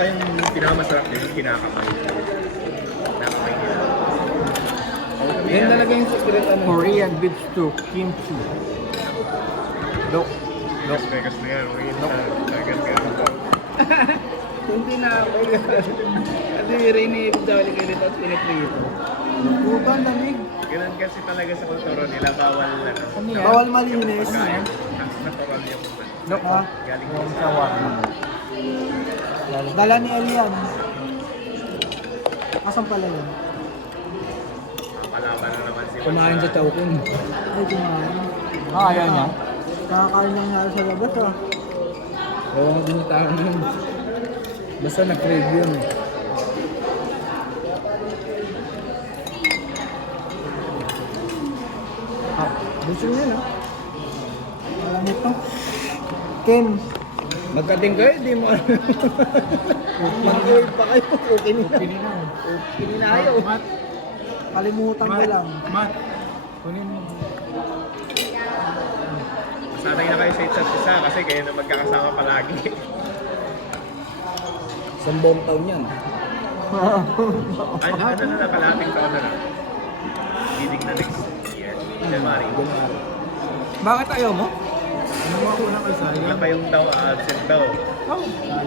Saka yung pinakamasarap din, yung kinakamay. Nakamay nila. Yan talaga yung secret ano. Korean beef stew, kimchi. Look. Vegas na yan. Uy, Vegas to. Hindi na ako yun. Kasi rinip dali kayo nito at piniprito. Puta, ang lamig. Ganun kasi talaga sa kulturo nila, bawal na. Ano yan? Bawal malinis. Pagkain, natural yung Look ha. galing Yung sa shawarma. Dala ni Elian. Asan pala yun? palaban na naman sila. Kumain sa Chowking. Ay, kumain. Ayaw niya? Nakakain niya nga sa labas ah. Oo, binitahan yun. Basta nag-crave yun eh. Gusto niya no? Alam ito. Ken. Magkating kayo, di mo ano. Mag-word pa kayo. Okay na. Okay na kayo. Mat. Kalimutan ko lang. Mat. Kunin mo. Sanay na kayo sa isa't isa kasi kayo na magkakasama palagi. Isang buong taon yan. Ano na kalating taon na lang? Leading na next year. January. Bakit ayaw mo? Ano mo ako na kay Wala Sayang? pa yung daw absent daw. Oh.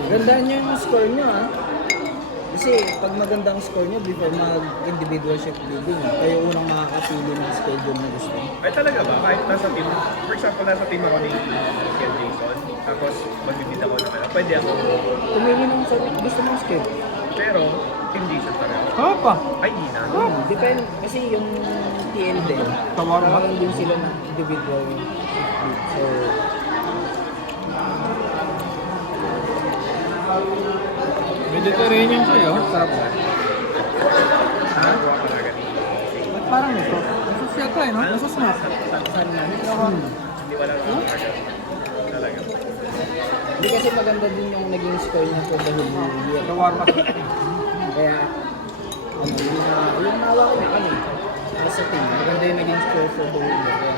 Gandaan niyo yung score niyo ha. Kasi pag magandang score niyo before mag-individual shift leading, kayo unang makakapili ng schedule na gusto. Ay talaga ba? Kahit nasa team, for example, nasa team ako ni Ken Jason, tapos magbibid ako naman, pwede ako. Tumili ng gusto mong schedule. Pero, Team Jason pa rin. Oo pa. Ay, di na. Depende, kasi yung TL din, Tawarma. parang din sila ng individual lead. So, Vegetarian sa'yo. sarap ba? Nakakuha talaga ni Ba't parang ito? Nasus yata eh, no? Nasus na. Saan na? Hindi wala lang talaga. Hindi kasi maganda din yung naging score niya for the whole year. Shawarma. Kaya, ano, yung nawa ko ano, as a team, maganda yung naging score for the whole year. Kaya,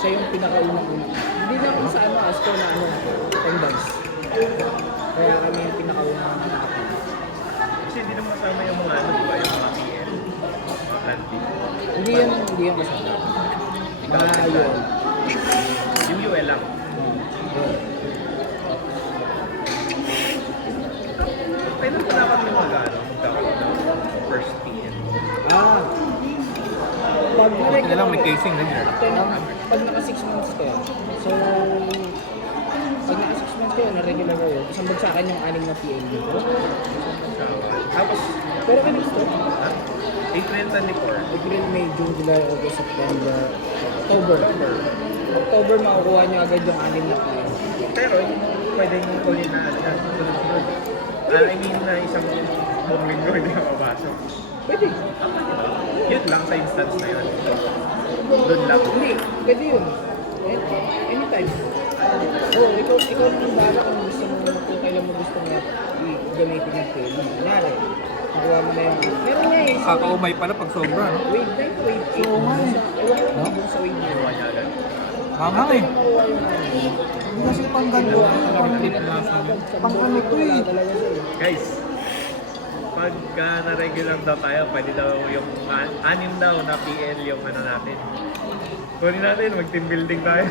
siya yung pinakaunang-unang. Hindi na kung sa ano, score na ano, attendance. Kaya kami yung pinakaunang nakapin. Kasi hindi naman kasama yung mga ano, diba? Yung mga PL, mga planting. Hindi yan kasama. Yun. Yung UL lang. Kailan pa dapat yung mag-ano? Magkakaroon ng first PL? Pag Buti na lang may casing na yun. pag naka 6 months kayo, so pag naka 6 months kayo, na regular kayo, isang bagsakan yung 6 na PL dito. Tapos, Pero ano gusto? April 24. April, May, June, July, August, September, October. October makukuha nyo agad yung 6 na PL. Pero, yung pwede nyo kunin na ano, sunod-sunod. I mean, na isang buong linggo hindi ka mabasok. Pwede. Yun lang sa instance na yun. Doon lang. Hindi, pwede yun. Anytime. Oo, ikaw naman bahala kung gusto mo, kung kailan mo gusto nga gamitin yung PL. Kunyari, nakuha mo na yung... Meron nga eh. Kakaumay pala pag sobra, no? Wave type, wave 8. Oo nga eh. Ewan ko kung dun sa wave nyo. Ginawa niya agad. Hangang eh. Makuha yung Hindi kasi pang gando. Pang ano to eh. Guys, pagka na-regular daw tayo, pwede daw yung 6 daw na PL yung ano natin. Kunin natin, mag-team building tayo.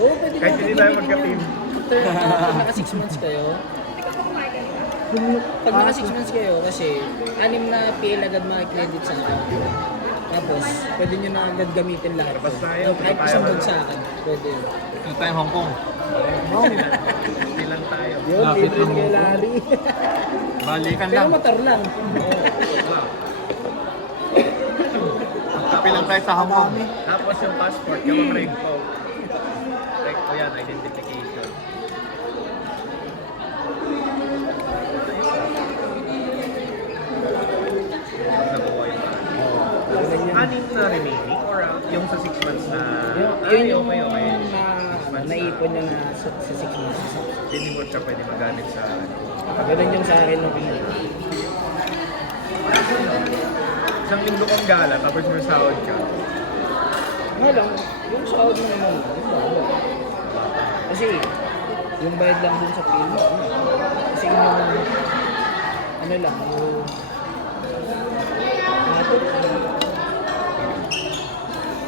Oo, pwede Kahit hindi tayo magka-team. Pag naka 6 months kayo, pag naka 6 months kayo, kasi 6 na PL agad makikredit sa akin. Tapos, pwede nyo na agad gamitin lahat. Labas tayo, Kahit tayo, isang ano. bagsakan, pwede yun. Ito tayo Hong Kong. Hindi lang tayo. Yun, Lapit libre ng ni kay Hong Kong. Larry. Balikan Pero lang. matar lang. Kapi lang tayo sa Hong Kong. Tapos yung passport, yung recto. Recto yan, identification. Nakuha yung anim na remaining or yung sa 6 months na... Yun yung okay. naipon nyo na sa 6 months. Hindi mo siya pwede magamit sa... Ganun yung sa akin nung ano. Isang linggo kang gala, tapos may sahod ka. Nga lang, yung sahod mo naman, yung bago. Kasi, Yung bayad lang dun sa PL mo. Kasi yung ano lang, yung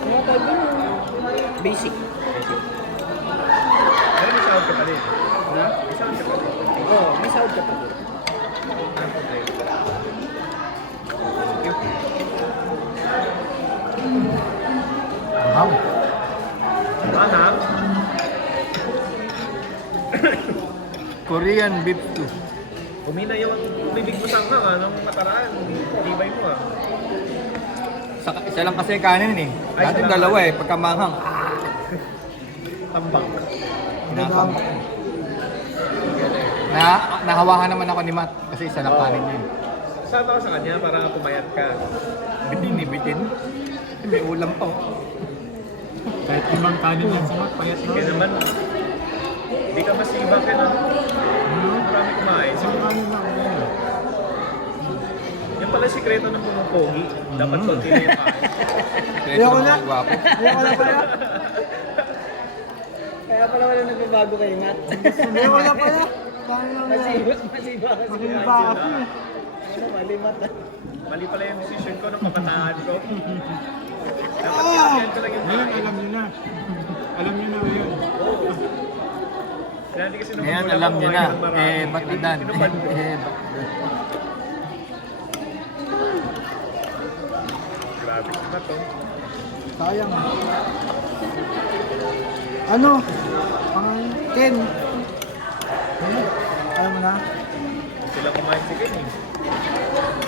mga tawag yun, basic. Pero may sahod ka pa din. Ha? May sahod ka pa din. Oo, may sahod ka pa din. Okay. Wow. Anak, Korean beef stew. umina yung bibig mo sang nga nung nakaraan. Tibay mo ah. Isa lang kasi kanin eh. Ay, Dati isa lang dalawa kanin. eh. Pagkamanghang. Tambak. Nahawahan naman ako ni Matt kasi isa lang Oo. kanin niya. Sabi ako sa kanya para pumayat ka. Bitin eh, bitin. May ulam pa. Kahit ibang kanin yan sa mat, payat na. Kaya naman, hindi ka masibak eh, no? Marami kumain. Isang kanin na ako yan. Yung pala sikreto ng pumupogi. Dapat konti na yung kain. Ayoko na. Gwapo. Ayoko na pala. Kaya pala wala nagbabago kay Matt. Ayoko na pala. Masiba kasi Masiba kasi. Ano, mali Matt. Mali pala yung decision ko ng pagkataan ko. Dapat kailangan ko lang yung Ngayon, kain. alam nyo na. Alam nyo na ngayon. Dati kasi nung Ngayon wala alam ko niyo kumain na. ng marami. Eh, ba't idan? Tinupad ko. Grabe na to. Sayang. Ano? Pang Ken. Ano? Alam mo na? Sila kumain si Ken eh.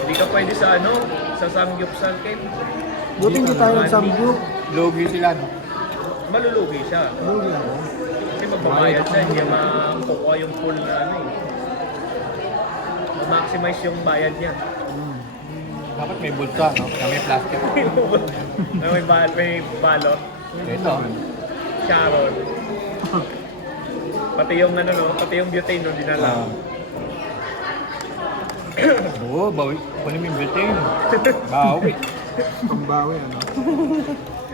Hindi ka pwede sa ano, sa samgyupsal Ken. Buti hindi tayo nagsamgyup. Logi sila, no? Malulugi siya. Logi ako. Kasi magbabayad siya, hindi niya makukuha yung full na ano eh. Ma-maximize yung bayad niya. Dapat may bulsa, no? Na may plastic. Na may balot, Ito. Sharon. Pati yung ano no, pati yung butane no, dinala. Oo, bawi. Kunin mo yung butane. Bawi. Pambawi, ano.